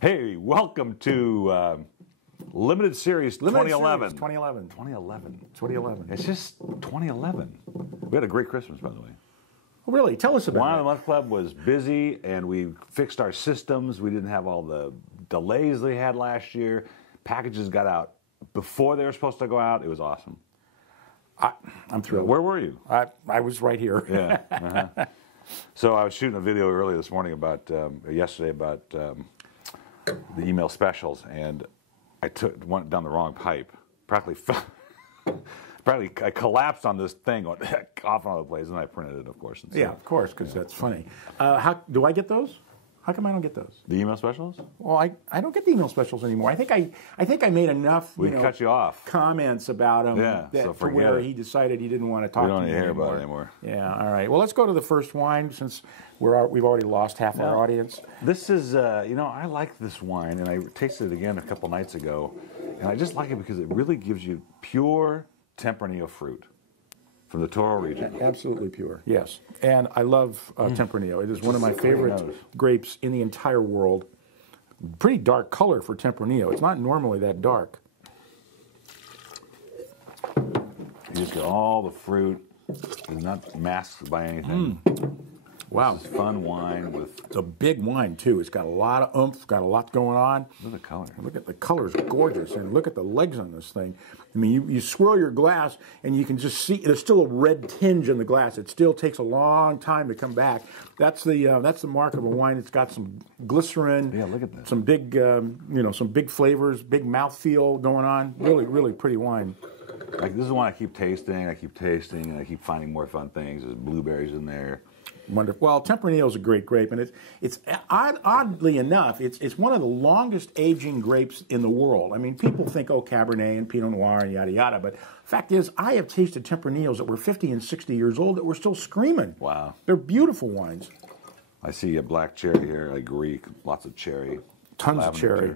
Hey, welcome to Limited Series 2011. 2011. 2011. 2011. It's just 2011. We had a great Christmas, by the way. Oh, really? Tell us about Wine it. of the Month Club was busy, and we fixed our systems. We didn't have all the delays they had last year. Packages got out before they were supposed to go out. It was awesome. I'm thrilled. Where were you? I was right here. Yeah. Uh-huh. So I was shooting a video earlier this morning yesterday about the email specials, and I went down the wrong pipe. Practically I collapsed on this thing, going off all the place, and I printed it, of course. Yeah, of course, because that's funny. How do I get those? How come I don't get those? The email specials? Well, I don't get the email specials anymore. I think I made enough. We cut you off. Comments about him. Yeah, so for where he decided he didn't want to talk. We don't to need me to hear anymore. about it anymore. Yeah. All right. Well, let's go to the first wine since we've already lost half our audience. This is I like this wine, and I tasted it again a couple nights ago, and I just like it because it really gives you pure Tempranillo fruit from the Toro region. Absolutely pure, yes. And I love Tempranillo. It is one of my favorite grapes in the entire world. Pretty dark color for Tempranillo. It's not normally that dark. You just get all the fruit. It's not masked by anything. Wow. This is fun wine with... It's a big wine, too. It's got a lot of oomph, got a lot going on. Look at the color. Look at the color's gorgeous, and look at the legs on this thing. I mean, you swirl your glass, and you can just see there's still a red tinge in the glass. It still takes a long time to come back. That's the mark of a wine. It's got some glycerin. Yeah, look at this. Some big, some big flavors, big mouthfeel going on. Really, really pretty wine. Like, this is one I keep tasting, and I keep finding more fun things. There's blueberries in there. Wonderful. Well, Tempranillo is a great grape, and it's oddly enough, it's one of the longest aging grapes in the world. I mean, people think, Cabernet and Pinot Noir and yada yada, but fact is, I have tasted Tempranillos that were 50 and 60 years old that were still screaming. Wow. They're beautiful wines. I see a black cherry here. I agree. Lots of cherry. Tons of cherry.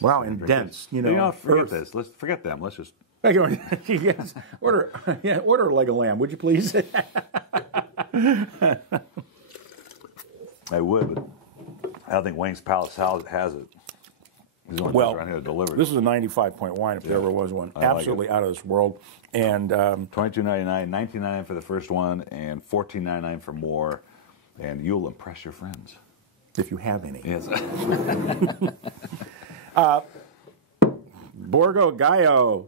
Wow, and dense. Forget this. Let's forget them. Let's just... Yes. Order a leg of lamb, would you please? I would, but I don't think Wayne's Palace has it. He's the only one around here to deliver it. This is a 95-point wine, if there ever was one. Absolutely out of this world. And $22.99, $19.99 for the first one, and $14.99 for more. And you'll impress your friends. If you have any. Yes. Borgo, Gaio,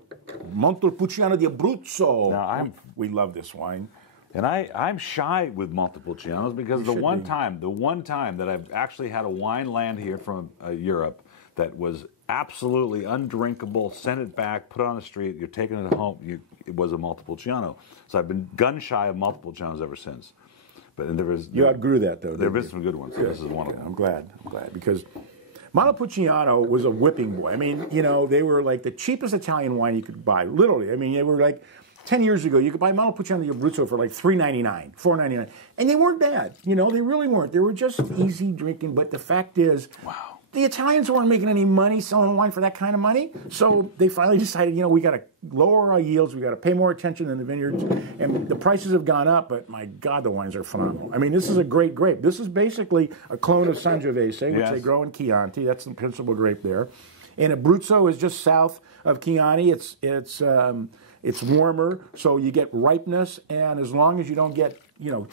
Montepulciano di Abruzzo. Now, we love this wine. And I'm shy with Montepulcianos because the one time that I've actually had a wine land here from Europe that was absolutely undrinkable, sent it back, put it on the street, you're taking it home, it was a Montepulciano. So I've been gun shy of Montepulcianos ever since. But you outgrew that, though. There have been some good ones. So this is one of them. I'm glad, because Montepulciano was a whipping boy. I mean, they were like the cheapest Italian wine you could buy, literally. I mean, they were like 10 years ago, you could buy Montepulciano di Abruzzo for like $3.99, $4.99. And they weren't bad. They really weren't. They were just easy drinking. But the fact is, the Italians weren't making any money selling wine for that kind of money. So they finally decided, we got to lower our yields. We got to pay more attention in the vineyards. And the prices have gone up, but my God, the wines are phenomenal. I mean, this is a great grape. This is basically a clone of Sangiovese, which they grow in Chianti. That's the principal grape there. And Abruzzo is just south of Chianti. It's warmer, so you get ripeness. And as long as you don't get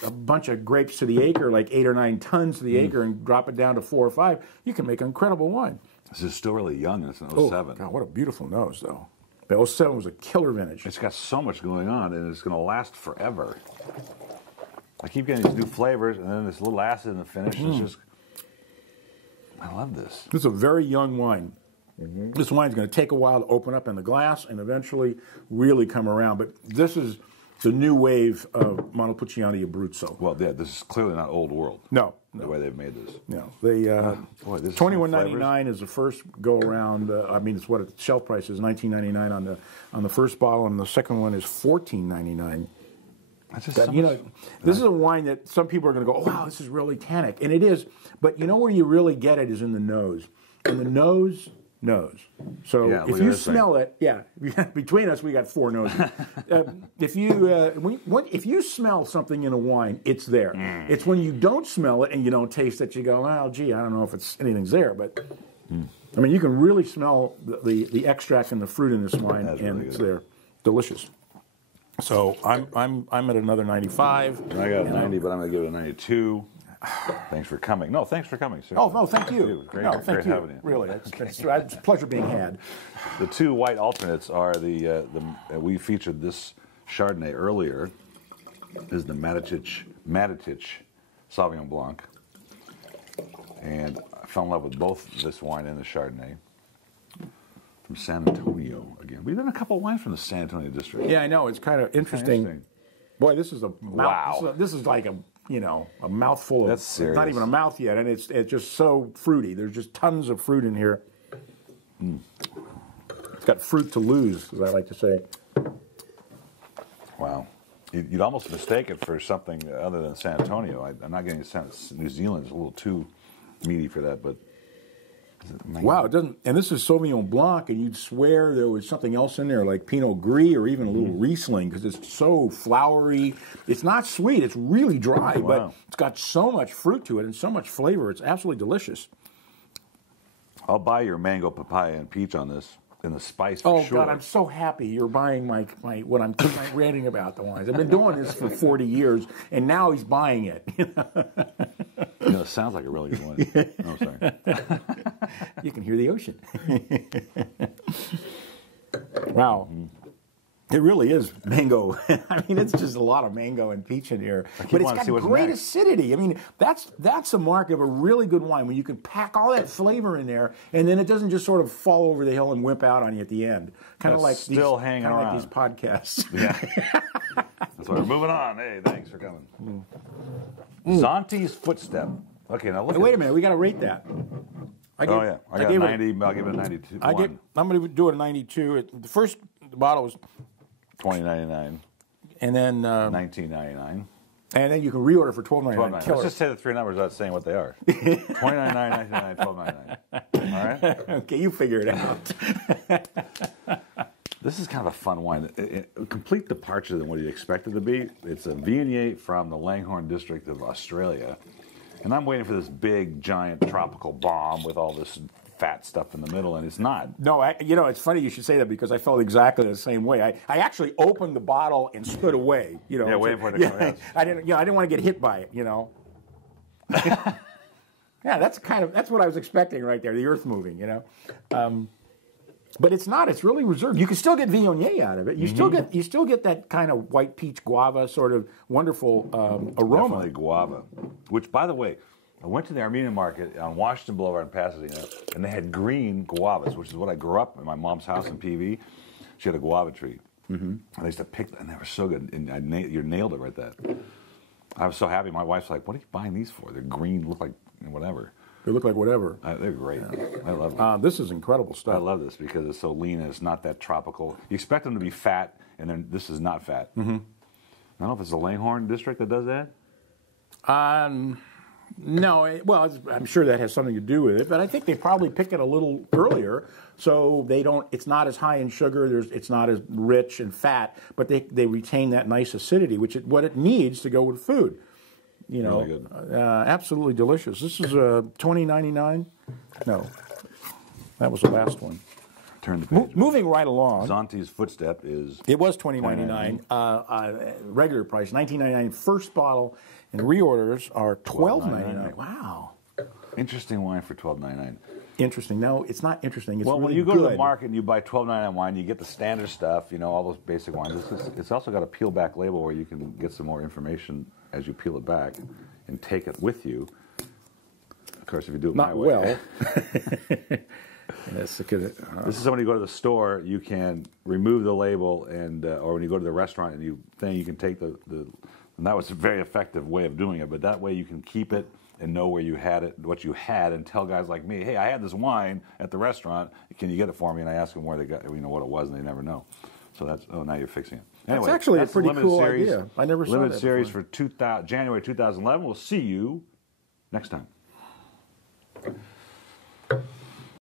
a bunch of grapes to the acre, like 8 or 9 tons to the acre, and drop it down to 4 or 5, you can make an incredible wine. This is still really young. It's an 07. Oh, God, what a beautiful nose, though. The 07 was a killer vintage. It's got so much going on, and it's going to last forever. I keep getting these new flavors, and then this little acid in the finish. It's just... I love this. This is a very young wine. This wine's going to take a while to open up in the glass and eventually really come around. But this is the new wave of Montepulciano di Abruzzo. Well, yeah, this is clearly not old world. No. The way they've made this. No. They $21.99 is the first go around. It's what its shelf price is, $19.99 on the first bottle, and the second one is $14.99. This is a wine that some people are going to go, wow, this is really tannic. And it is. But where you really get it is in the nose. And the nose nose. So Yeah, if you smell it, yeah, between us we got 4 noses. If you smell something in a wine, it's there. It's when you don't smell it and you don't taste it, you go, well, gee, I don't know if anything's there, but I mean, you can really smell the extract and the fruit in this wine, and really it's there, delicious. So I'm at another 95. I got a 90, but I'm going to give it a 92. Thanks for coming. No, thanks for coming, sir. Oh, no, thank you. Great, no, thank you. having you. Really, it's a pleasure being had. The 2 white alternates are we featured this Chardonnay earlier. This is the Matetic Sauvignon Blanc. And I fell in love with both this wine and the Chardonnay. From San Antonio again. We've done a couple of wines from the San Antonio district. Yeah, I know. It's kind of interesting. Boy, this is wow. This is like a mouthful of. That's serious. Not even a mouth yet, and it's just so fruity. There's just tons of fruit in here. It's got fruit to lose, as I like to say. Wow. You'd almost mistake it for something other than San Antonio. I'm not getting a sense. New Zealand's a little too meaty for that, but. Wow, it doesn't. And this is Sauvignon Blanc, and you'd swear there was something else in there, like Pinot Gris or even a little Riesling, because it's so flowery. It's not sweet; it's really dry, but it's got so much fruit to it and so much flavor. It's absolutely delicious. I'll buy your mango, papaya, and peach on this in the spice. Oh sure. God, I'm so happy you're buying my what I'm ranting about the wines. I've been doing this for 40 years, and now he's buying it. It sounds like a really good one. Oh, sorry. You can hear the ocean. Wow. It really is mango. I mean, it's just a lot of mango and peach in here. But it's got great acidity. I mean, that's a mark of a really good wine, when you can pack all that flavor in there, and then it doesn't just sort of fall over the hill and wimp out on you at the end. Kind of like these podcasts. Yeah. That's why we're moving on. Hey, thanks for coming. Zonte's Footstep. Okay, now look. Wait a minute. We got to rate that. I got 90. I'll give it a 92. I'm going to do it a 92. The first bottle was $20.99, and then $19.99, and then you can reorder for $12.99. Let's just say the 3 numbers without saying what they are. $29.99, $19.99, $12.99. All right. Okay, you figure it out. This is kind of a fun wine. A complete departure than what you expected to be. It's a Viognier from the Langhorne district of Australia. And I'm waiting for this big, giant tropical bomb with all this fat stuff in the middle, and it's not. No, it's funny you should say that, because I felt exactly the same way. I actually opened the bottle and stood away. Yeah, waiting for it to come out. I didn't want to get hit by it. Yeah, that's what I was expecting right there. The earth moving. But it's not. It's really reserved. You can still get Viognier out of it. You still get that kind of white peach guava sort of wonderful aroma. Definitely guava. Which, by the way, I went to the Armenian market on Washington Boulevard in Pasadena, and they had green guavas, which is what I grew up in my mom's house in PV. She had a guava tree, and I used to pick them, and they were so good. And you nailed it right there. I was so happy. My wife's like, "What are you buying these for? They're green, look like whatever." They look like whatever. They're great. I love them. This is incredible stuff. I love this because it's so lean and it's not that tropical. You expect them to be fat, and then this is not fat. I don't know if it's the Langhorne district that does that. No, I'm sure that has something to do with it, but I think they probably pick it a little earlier, so it's not as high in sugar, it's not as rich and fat, but they retain that nice acidity, what it needs to go with food. Really good. Absolutely delicious. This is $20.99. No, that was the last one. Turn the page. Moving right along. Zonte's Footstep is. It was $20.99. Regular price $19.99. First bottle, and reorders are $12.99. Wow. Interesting wine for $12.99. Interesting. No, it's not interesting. It's well, really when you go good. to the market and you buy $12.99 wine, you get the standard stuff. All those basic wines. It's also got a peel back label where you can get some more information as you peel it back and take it with you. Of course, if you do it my way. Yes, this is when you go to the store, you can remove the label, and or when you go to the restaurant and you can take the and that was a very effective way of doing it. But that way you can keep it and know where you had it, what you had, and tell guys like me, hey, I had this wine at the restaurant. Can you get it for me? And I ask them where they got, what it was, and they never know. So now you're fixing it. Anyway, that's actually a pretty cool idea. I never saw that limited series for January 2011. We'll see you next time.